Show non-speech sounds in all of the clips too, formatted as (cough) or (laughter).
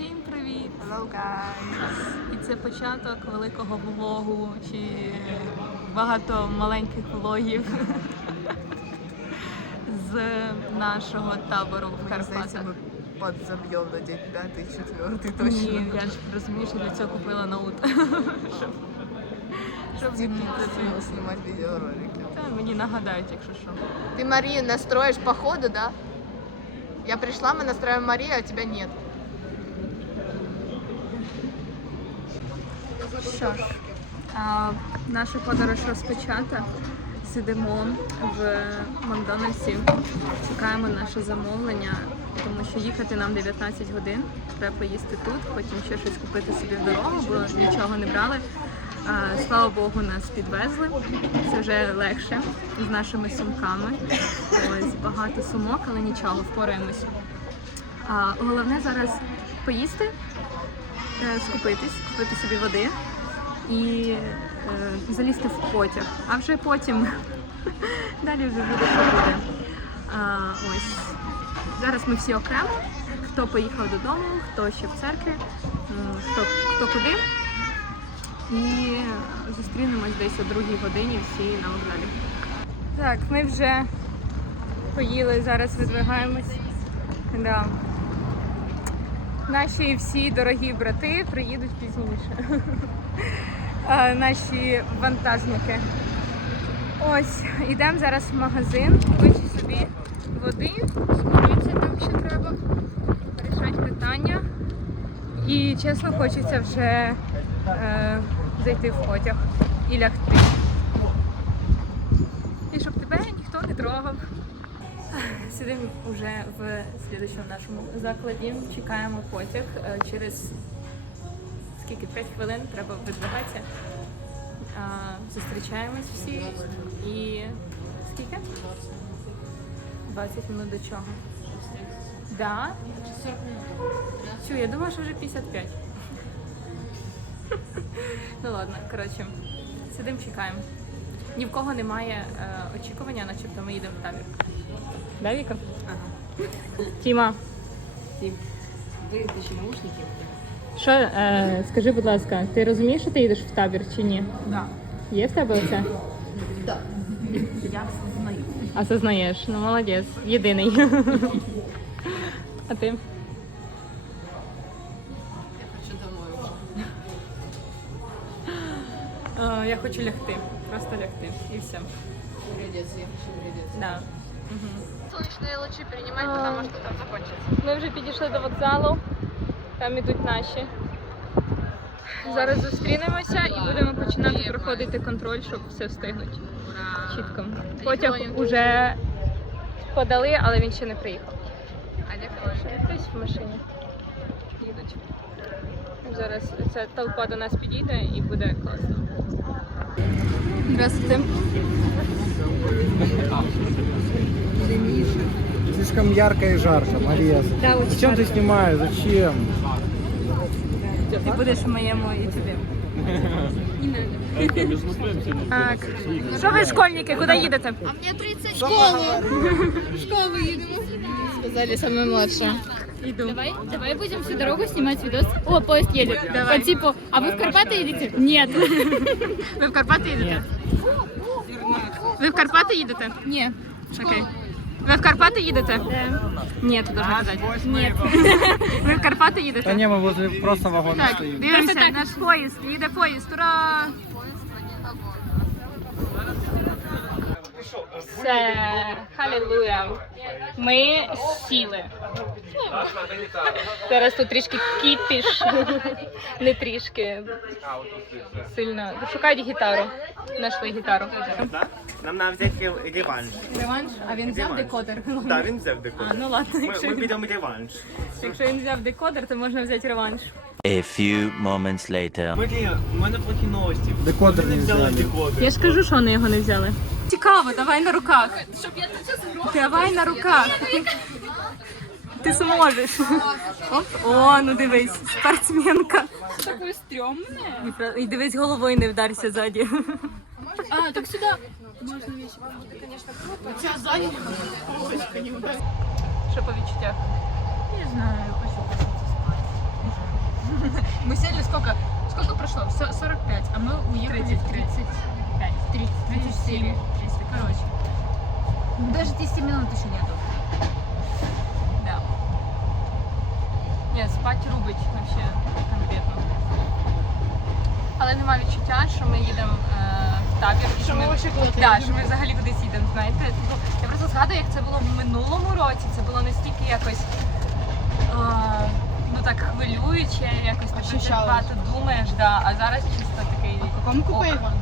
Всім привіт! Hello guys! І це початок великого влогу чи багато маленьких влогів (laughs) з нашого табору в Карпатах. ми подзаб'ємо на день п'ятий, четвертий точно. Ні, я ж розумію, що для цього купила ноут. (laughs) Щоб- Щоб знімати відеоролики. Та мені нагадають, якщо що. Ты Марию настроишь по ходу, да? Я пришла, мы настраиваем Марию, а тебя нет. Що ж, а, наша подорож розпочата. Сидимо в Макдональдсі, чекаємо наше замовлення, тому що їхати нам 19 годин. Треба поїсти тут, потім ще щось купити собі в дорогу, бо нічого не брали. А, слава Богу, нас підвезли. Це вже легше з нашими сумками. Ось багато сумок, але нічого, впораємось. А, головне зараз поїсти, е, скупитись, купити собі води і е, залізти в потяг. А вже потім (laughs) далі вже буде що буде. А, ось зараз ми всі окремо. Хто поїхав додому, хто ще в церкві, хто, хто куди. І зустрінемось десь о другій годині всі на вокзалі. Так, ми вже поїли, зараз видвигаємось. Да. Наші всі дорогі брати приїдуть пізніше. (laughs) А, Наші вантажники. Ось, йдемо зараз в магазин, купити собі води, скупитися там ще треба, вирішати питання. І чесно, хочеться вже е, зайти в потяг і лягти. І щоб тебе ніхто не трогав. Сидимо вже в слідчому нашому закладі, чекаємо потяг. Е, Через скільки 5 хвилин треба видвигатися. Зустрічаємось всі і скільки? 20 минут до чого? Да? Чу, я думала, що вже 55. (laughs) ну ладно, коротше, сидимо, чекаємо. Ні в кого немає е, очікування, начебто ми їдемо в табір. Да, Віка? Ага. Тіма. Виключи наушники. Що, е, скажи, будь ласка, ти розумієш, що ти їдеш в табір чи ні? Да. Є в тебе оце? Я знаю. Осознаєш. Ну молодець, єдиний. А ти? Я хочу домой уже. Е, я хочу лягти. Просто лягти. І все. Переодеться, я хочу переодеться. Да. Угу. Солнечные лучи принимать, А. потому что там закончится. Ми вже підійшли до вокзалу. Там ідуть наші. Зараз зустрінемося і будемо починати проходити контроль, щоб все встигнути. Чітко. Потяг уже подали, але він ще не приїхав. Хтось в машині. Їдуть. Зараз ця толпа до нас підійде і буде класно. Здравствуйте. Слишком ярко и жарко, Мария. Да, очень Зачем ты снимаешь? Зачем? Ти будеш в моєму ютубі. Так. Що ви, школьники, куди їдете? Сказали самая младшая. Йду. Давай, давай будем всю дорогу снимать видос. О, поезд едет. Давай. По типу, а вы в Карпаты едете? Нет. Ви в Карпати їдете? Ви в Карпати їдете? Нет. Окей. Ви в Карпати їдете? Ні, ти должна казати. Ні. Ви в Карпати їдете? їдете? ні, ми возле просто вагони Так, стоим. дивимося, наш поїзд. Їде поїзд. Ура! Все, халілуя. Ми сіли. Зараз тут трішки кіпіш. (laughs) Не трішки. Сильно. Шукають гітару. Знайшли гітару. Нам треба взяти реванш. Реванш, а він взяв декодер. Так, він взяв А, декодер. ну ладно, Ми, якщо, ми він- підемо реванш. якщо він взяв декодер, то можна взяти реванш. A few moments later. Марія, у мене плохі новості. Декодер не взяли взяли. декодер. Я ж кажу, що вони його не взяли цікаво, давай на руках. Щоб я тут щось Давай на руках. Ти зможеш. О, ну дивись, спортсменка. Такою стрьомне. І дивись, головою не вдарся ззаді. А, так сюди. Можна вещи. Вам буде, звісно, круто. Що по відчуттях? Не знаю, почему пошел спать. Мы сели сколько? Сколько прошло? Все, 45, а мы уехали в 35. В 30. 37. 30, короче. Даже 10 минут еще нету. Да. Ні, спать рубить вообще конкретно. Але нема відчуття, що ми їдемо е, в табір. і Що ми вообще кудись да, що ми взагалі кудись їдемо, знаєте. Типу, я просто згадую, як це було в минулому році. Це було настільки якось е, ну так хвилююче, якось Ощущалось. багато думаєш, да, а зараз чисто такий. В каком купе, ок.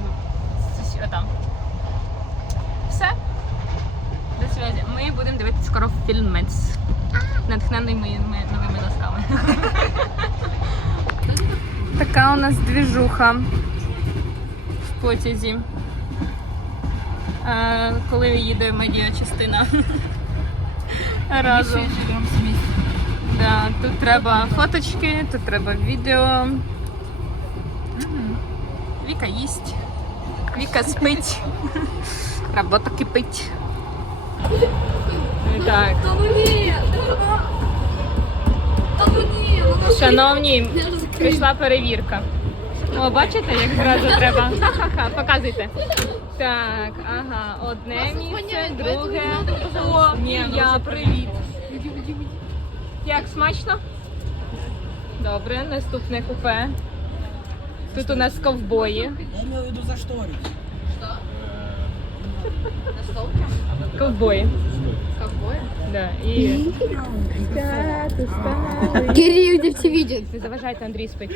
Сусі- Там. Все. До связи. Ми будемо дивитися скоро фільмець. Натхнений моїми новими носками. (laughs) Така у нас двіжуха в потязі. Коли їде медіачастина. (laughs) Разом. Да, тут треба фоточки, тут треба відео. Віка їсть. Віка спить. Робота кипить. Так. Шановні, прийшла перевірка. О, бачите, як зразу треба. Ха-ха-ха, показуйте. Так, ага, одне місце, друге. О, я, привіт. Як смачно? Добре, наступне купе. Тут у нас ковбої. Я имел в виду за Ковбої. Ковбоя? Да, і Кирилл, где все видят? не заважайте Андрій спить.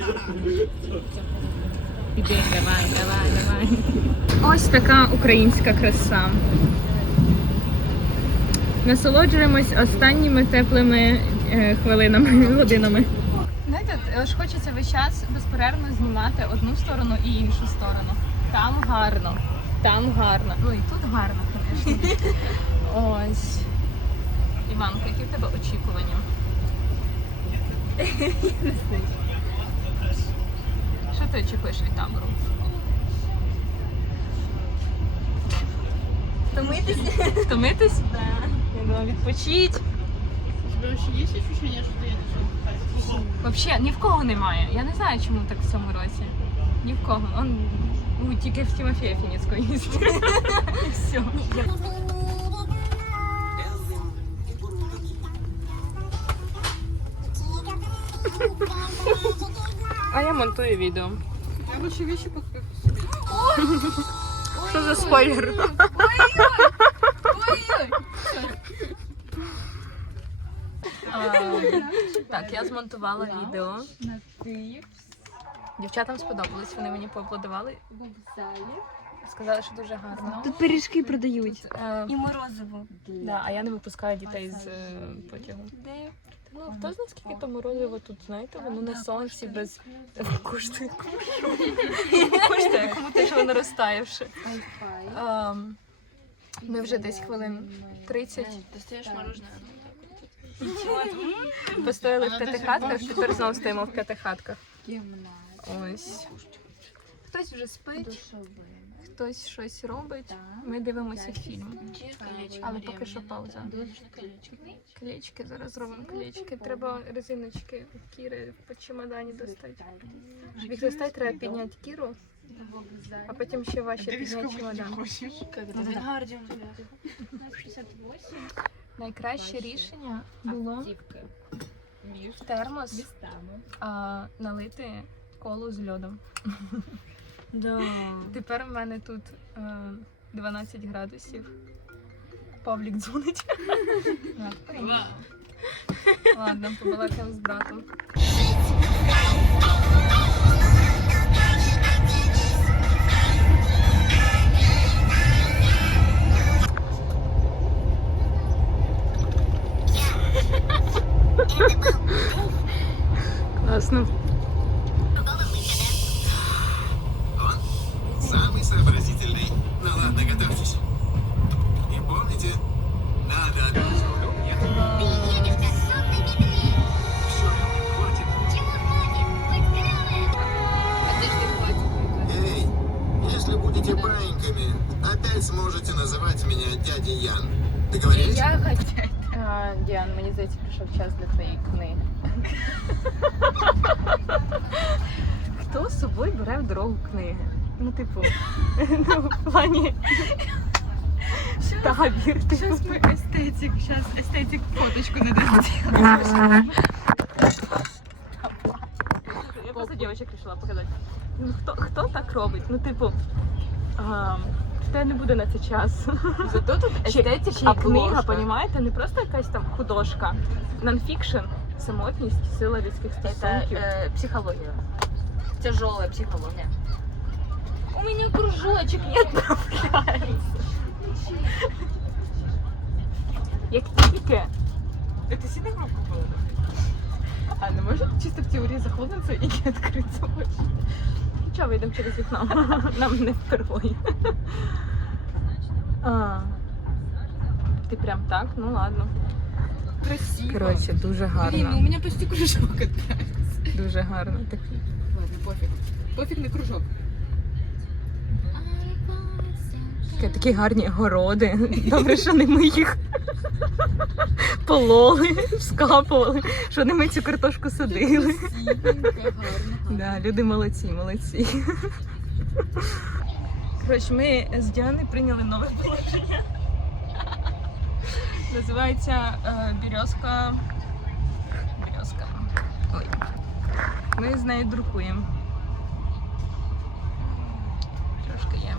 Іди, давай, давай, давай. Ось така українська краса. Насолоджуємось останніми теплими е, хвилинами, (laughs) годинами. Знаєте, аж хочеться весь час безперервно знімати одну сторону і іншу сторону. Там гарно, там гарно. Ну і тут гарно. Ось. Іванка, які в тебе очікування? Що ти очікуєш від табору? Втомитись? Втомитись? Так. Я думала, відпочить. У тебя вообще есть ощущение, что ты едешь отдыхать? Вообще ні в кого немає. Я не знаю, чому так в цьому році. Ні в кого. Он ну, тільки в Тимофія Фініцького їсть. І все. (laughs) А я монтую відео. Я лучше вещи покупаю. Що за спойлер? А, Так, я змонтувала відео. Дівчатам сподобалось, вони мені поаплодували. Сказали, що дуже гарно. Тут пиріжки продають. Е, І морозиво. Да, а я не випускаю дітей з е, потягу. Ну, хто знає, скільки то морозиво тут, знаєте, воно на сонці без коштує. Коштує, кому те, що воно розтаявши. Ем, Ми вже десь хвилин 30 Достаешь мороженое? постояли в п'ятихатках, тепер знову стоїмо в п'ятихатках. Ось. Хтось вже спить, хтось щось робить. Ми дивимося фільм. Але поки що пауза. Клечки, зараз зробимо клечки. Треба резиночки Кіри по чемодані достати. Щоб їх достати, треба підняти Кіру, а потім ще ваші підняти чемодан. Найкраще рішення було в термос а, налити колу з льодом. Тепер в мене тут е, 12 градусів. Павлік дзвонить. Ладно, побалакаємо з братом. вирішила показати. Ну, хто, хто так робить? Ну, типу, а, в тебе не буде на це час. Зато тут Чи, естетик чи книга, понімаєте? Не просто якась там художка. Нонфікшн, самотність, сила людських Это стосунків. э, психология. Тяжелая психология. У меня кружочек не отправляется. Як тільки Это сильно громко было? А, ну может чисто в теории захлопнуться и не открыться больше? Нічого, вийдемо через вікно. (laughs) Нам не впервой. А, ти прям так? Ну ладно. Красиво. Коротше, дуже Блин, ну у гарно. меня почти кружок отправился. Дуже гарно. Так, Ладно, пофиг. Пофиг на кружок. такі, такі гарні городи. Добре, що не ми їх (laughs) пололи, скапували, що не ми цю картошку садили. Да, люди молодці, молодці. Коротше, ми з Діаною прийняли нове положення. Називається е, Бірьозка. Бірьозка. Ой. Ми з нею друкуємо. Трошки є.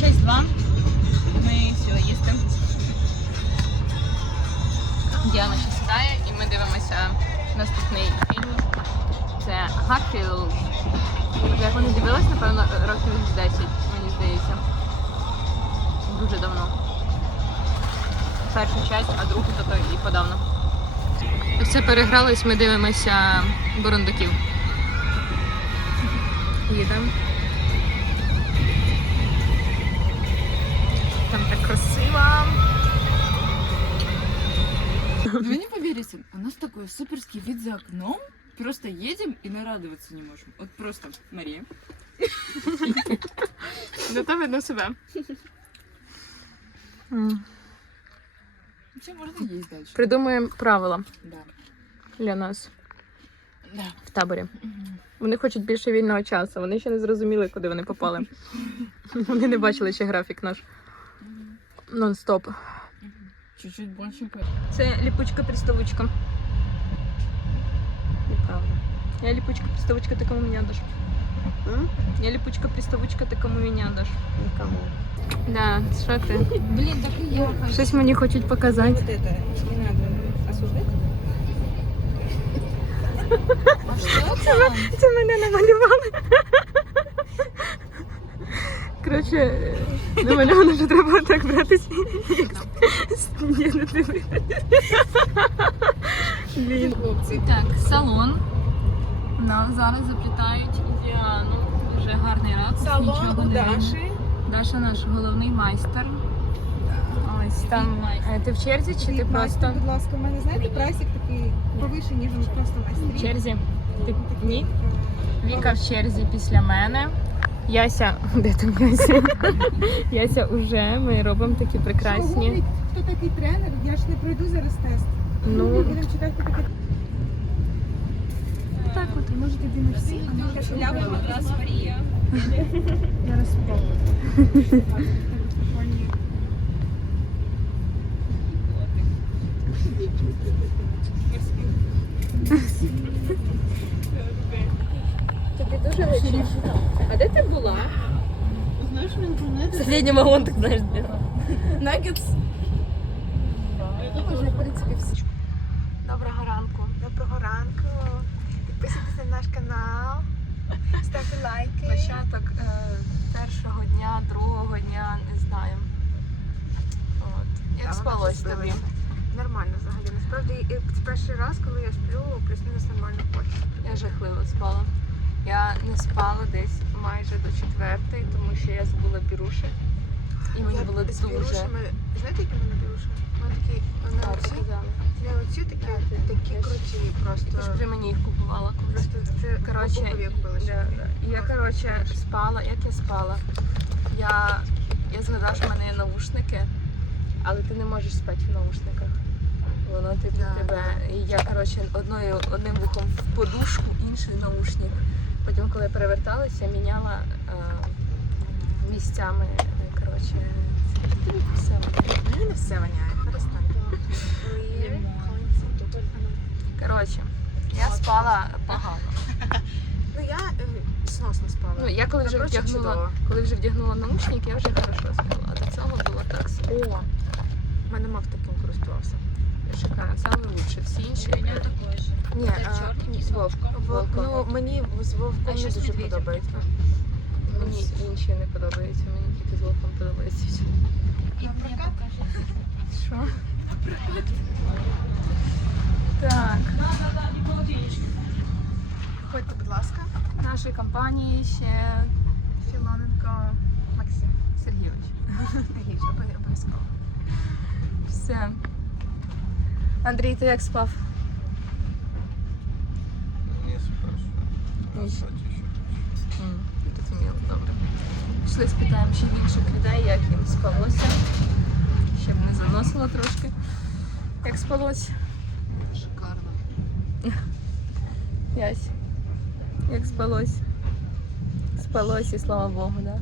Часть 2. Ми все їсти. Діана ще сідає і ми дивимося наступний фільм. Це Гарфілд. Я його не дивилась, напевно, років 10, мені здається. Дуже давно. Першу часть, а другу то і подавно. Все перегралось, ми дивимося бурундуків. Їдемо. Там так красиво. Ну, Вы не поверите, у нас такой суперский вид за окном. Просто едем и нарадоваться не можем. Вот просто Мария. Зато видно себе. Вообще можно есть дальше. Придумуємо правила Да. для нас Да. в таборі. Вони хочуть більше вільного часу. Вони ще не зрозуміли, куди вони попали. (laughs) Вони не бачили ще графік наш. Нон-стоп. Чуть-чуть больше. Це ліпучка-приставучка. Неправда. Я липучка-приставучка, ты кому меня дашь? Я липучка-приставучка, ти кому меня дашь? Никому. Да, що ти? Блин, так и я. Щось мені хочуть показати. А что там? Це мене намалювали. Коротше, намальовано, що треба так братися. Ні, не диви. Блін. Так, салон. Нам зараз заплітають Діану. Дуже гарний ракурс. нічого не видно. Даша наш головний майстер. Ось там. Е, Ти в черзі чи ти просто Будь ласка, у мене знаєте, прайсик такий повише, ніж просто в черзі? Ти ні? Віка в черзі після мене. Яся, (laughs) де там Яся? Яся уже. Ми робимо такі прекрасні. Хто такий тренер? Я ж не пройду зараз тест. Ну. Так от, може тоді не всі, а може шляпа матрас Марія. Зараз спробую. а де ти була? Знаешь, в интернете... Последний вагон, так знаєш, де. Наггетс. Може, в принципі, всі. Доброго ранку. Доброго ранку. Підписуйтесь на наш канал. Ставте лайки. Початок е, першого дня, другого дня, не знаю. От. Як спалось тобі? Нормально взагалі. Насправді і це перший раз, коли я сплю, плюс-мінус нормально хочу. Я жахливо спала. Я не спала десь майже до четвертої, тому що я забула біруші. І мені було дуже. знаєте, які в мене білуші? У мене такі, вони оці, не оці такі, Да, ти- такі я ж- круті Ти ж при мені їх купувала. Просто це Коротше, я купила ще. Я, коротше, спала. Як я спала? Я, я згадала, що в мене є наушники, але ти не можеш спати в наушниках. Воно типу тебе. І я, коротше, одною, одним вухом в подушку, інший наушник. Потім, коли переверталася, міняла е, місцями, коротше, це все. Мені не все воняє, перестань. Коротше, я спала погано. Ну я е, сносно спала. Ну, я коли вже вдягнула, коли вже вдягнула наушники, я вже хорошо спала. А до цього було так. О, в мене мав таким користувався. Шикарно, саме лучше. Всі інші. Ні, а, ні, Вовк. Вовк. Ну, мені з Вовком не дуже подобається. Мені інші не подобаються, мені тільки з вовком подобається. всі. Що? Так, Ходьте, будь ласка. в нашій компанії ще Філоненко Максим. Сергійович. Гіч, (laughs) обов'язково. Все. Андрій, ти як спав? Ні. М, Зрозуміло, добре. Пішли спитаємо ще інших людей, як їм спалося. Щоб не заносило трошки. Як спалось? Шикарно. (laughs) Ясь. Як спалось? Спалось і слава Богу, да?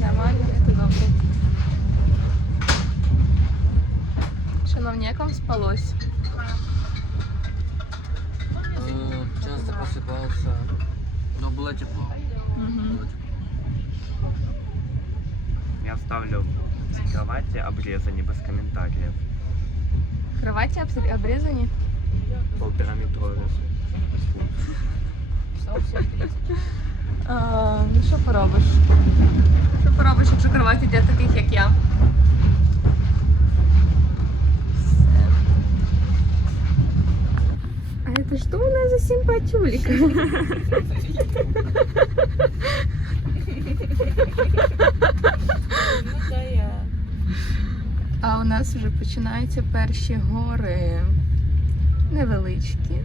Нормально, добре. Шановні, як вам спалось? Часто просыпался, но было тепло. Угу. Я ставлю кровати обрезани без комментариев. Кроваті обс- обрізані? Полтораметровые. А, ну що поробиш? Що поробиш, якщо кроваті для таких, як я? Это что у нас за симпатюлька? А у нас вже починаються перші гори. Невеличкі.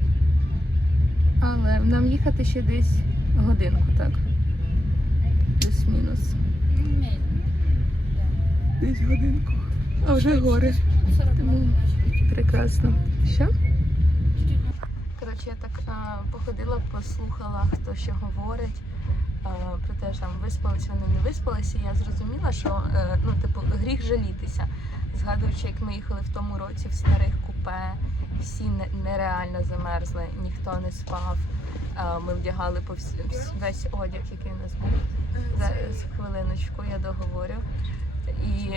Але нам їхати ще десь годинку, так? Плюс-мінус. Десь годинку. А вже гори. Тому прекрасно. Що? Коротше, я так а, походила, послухала, хто що говорить. А, про те, що там виспалися, вони не виспалися. Я зрозуміла, що е, ну, типу, гріх жалітися. Згадуючи, як ми їхали в тому році в старих купе, всі нереально замерзли, ніхто не спав. А, Ми вдягали по всі, весь одяг, який у нас був. Зараз хвилиночку я договорю. І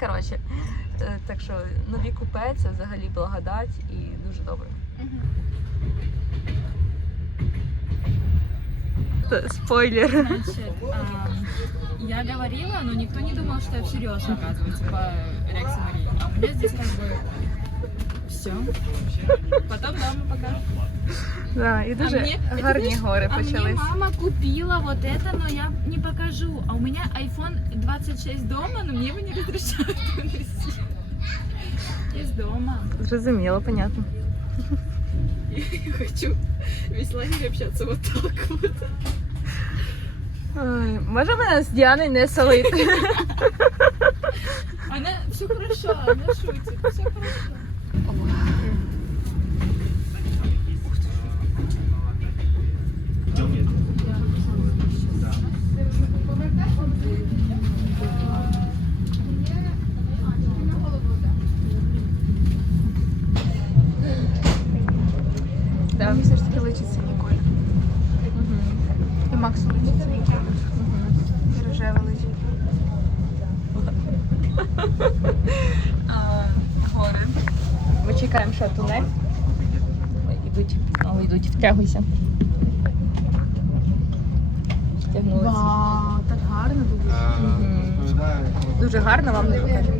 коротше, е, так що нові купе це взагалі благодать і дуже добре. Спойлер. Значит, ам, я говорила, но никто не думал, что я всерьез рассказываю, типа реакция Марии. А у меня здесь как бы все. Потом дома покажу. Да, і дуже А мені- а ти гарні знаєш, гори А мне почались. мама купила вот это, но я не покажу. А у меня iPhone 26 дома, но мне его не разрешают (laughs) выносить. Из дома. Зрозуміло, понятно. (laughs) Я хочу весь лагерь общаться вот так вот. Ой, може мене з Діаною не солити? (laughs) Она все хорошо, она шутит, все хорошо. О, йдуть, Вау, так гарно дуже. Дуже гарно вам не покажу.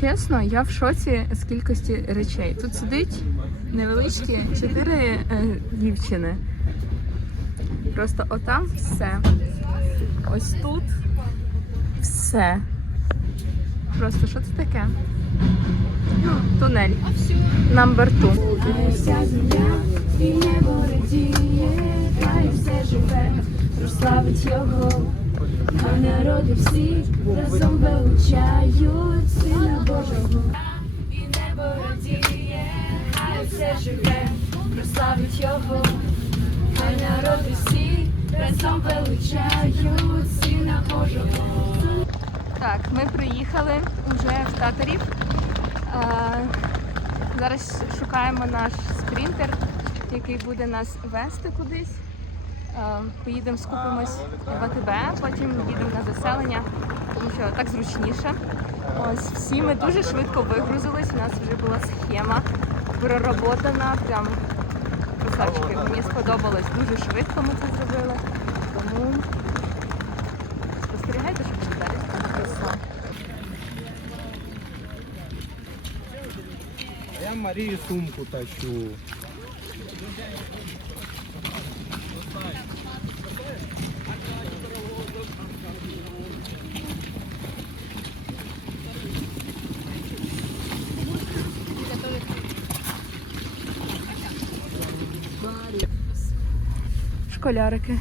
Чесно, я в шоці з кількості речей. Тут сидить невеличкі чотири е, дівчини. Просто отам все. Ось тут все. Просто що це таке? Тунель. Number two. Вся земля і небо радіє, хай все живе, прославить його, хай народи всі разом величають Сина Божого. Все живе, прославить його, хай народи всі разом величають Сина Божого. Так, ми приїхали вже в татарів. Зараз шукаємо наш спринтер, який буде нас вести кудись. Поїдемо, скупимось в АТБ, потім їдемо на заселення, тому що так зручніше. Ось всі ми дуже швидко вигрузились. У нас вже була схема проработана. Прям красавчики. Мені сподобалось дуже швидко. Ми це зробили. Тому спостерігайте, що буде далі. Я Марію сумку тащу. Школярики.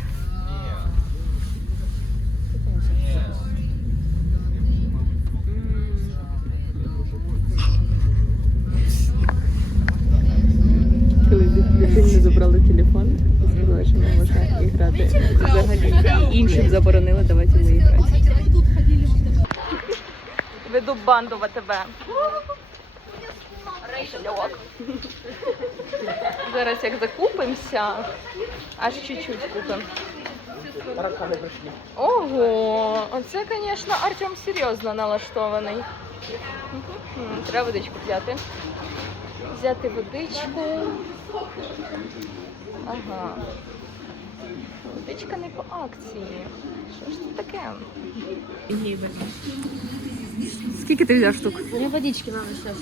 Дитині забрали телефон, сказали, що не можна грати взагалі. І іншим заборонили, давайте ми грати. Веду банду в АТБ. Шльок. Зараз як закупимося, аж чуть-чуть купимо. Ого, оце, звісно, Артем серйозно налаштований. Треба водичку взяти. Взяти водичку. Ага. Водичка не по акції. Що ж це таке? Скільки ти взяв штук? Мне водички надо сейчас.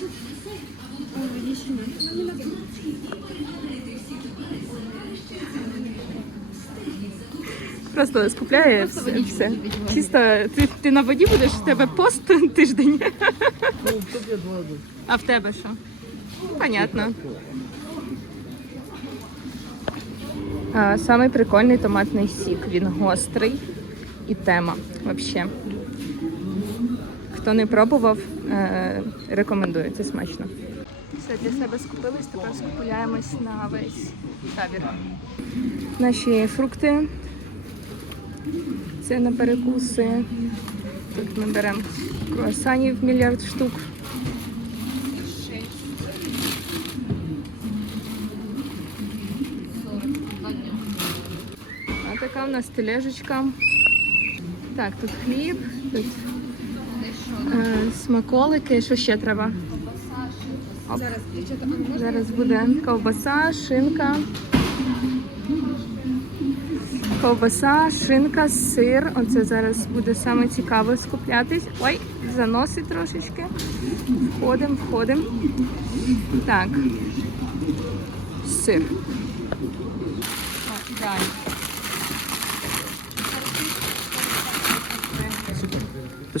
Просто скупляє все. все. Чисто ти, ти на воді будеш, в тебе пост (laughs) тиждень. А в тебе що? Понятно. А, самий прикольний томатний сік. Він гострий і тема взагалі. Хто не пробував, е, рекомендую, це смачно. Все для себе скупились, тепер скупляємось на весь табір. Наші фрукти. Це на перекуси. Тут ми беремо круасанів мільярд штук. А така у нас тележечка. Так, тут хліб, тут е, смаколики. Що ще треба? Зараз буде ковбаса, шинка. Ковбаса, шинка, сир. Оце зараз буде саме цікаво скуплятись. Ой, заносить трошечки. Входимо, входимо. Так. Сир. О, далі.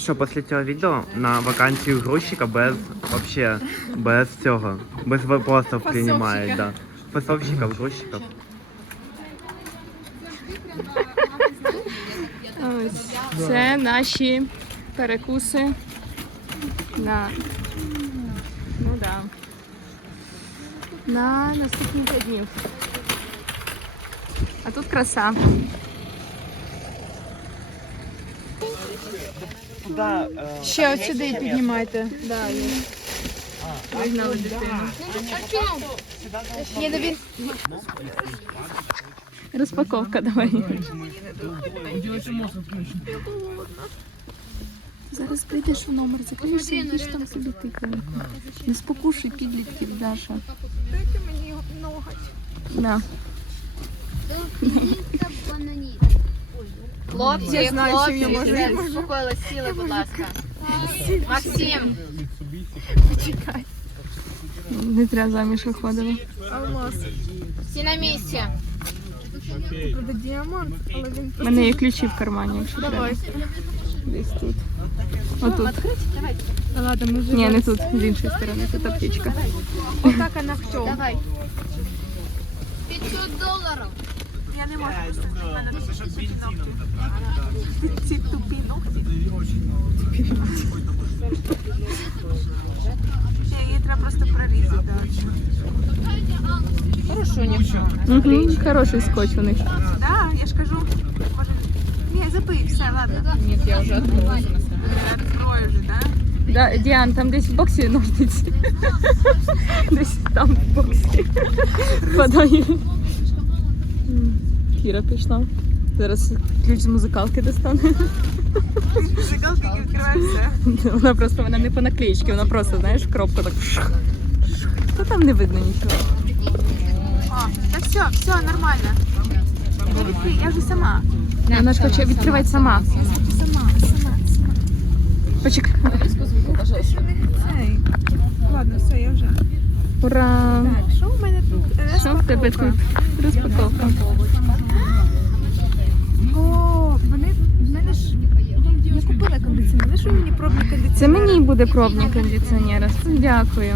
Що, після цього відео на вакансію грузчика без вообще без цього, без вопросів приймають, да. Фасовщиків, грузчиків. Ось це наші перекуси на ну да. На наступні днів. А тут краса. Ще от сюди піднімайте. Вигнали дитину. Розпаковка давай. Зараз прийдеш в номер, закриєшся і їж там собі тикає. Не спокушуй підлітків, Даша. Дайте мені ноготь. На. Хлопці, Я знаю, що я хлопці, можу. все, заспокоїлись, сіли, будь ласка. Максим, Не зря заміж виходили. всі на місці. У мене є ключі в кармані, якщо треба. Десь тут. Отут. Давайте. Ладно, ми Ні, не тут, з іншої сторони, тут аптечка. Отака ногтем. Давай. 500 долларов. Я не можу. У мене дуже тупі ногті. Ці тупі (laughs) ногті. Ні, її треба просто прорізати. Хорошо, не Угу, хороший скотч у них. Да, я ж кажу. Може... Ні, забий, все, ладно. Нет, я уже открылась на самом Я відкрою вже, да? Да, Діан, там десь в боксі ножниці. (laughs) Десь там в боксі. Подай. М, Кіра пішла. Зараз ключ з музикалки достане. Зигалки не відкриває все. (laughs) Вона просто вона не по наклеїчці, вона просто, знаєш, в коробку так. Та там не видно нічого. О, та все, все, нормально. Я вже сама. Вона ж хоче відкривати сама. Сама, сама, сама. Почекай. Ладно, все, я вже. Ура! Так, що в мене тут? Що в тебе тут? Розпаковка. О, вони в мене ж я купила кондиціонер. Ви що мені пробний кондиціонер? Це мені буде пробний кондиціонер. Дякую.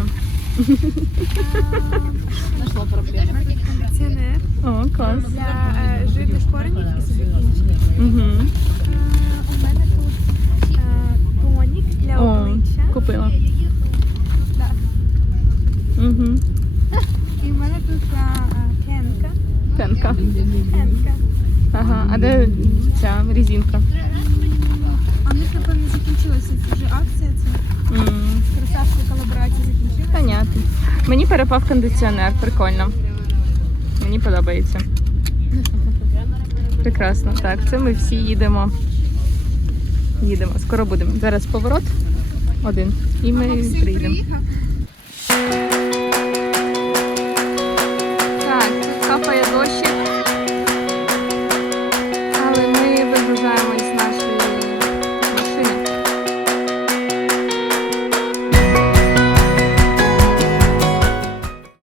Нашла проблему. кондиціонер О, клас. для е, жирних коренів і закінчень. Угу. У мене тут е, тонік для О, обличчя. купила. Так. Угу. І в мене тут е, пенка. Пенка. Пенка. Ага, а де ця резинка? А в них, напевно, закінчилася це вже акція. Це М, красавська колаборація закінчилася. Понятно. Мені кондиціонер, прикольно. Мені подобається. Прекрасно. Так, це ми всі їдемо. Їдемо. Скоро будемо. Зараз поворот один. І ми приїдемо.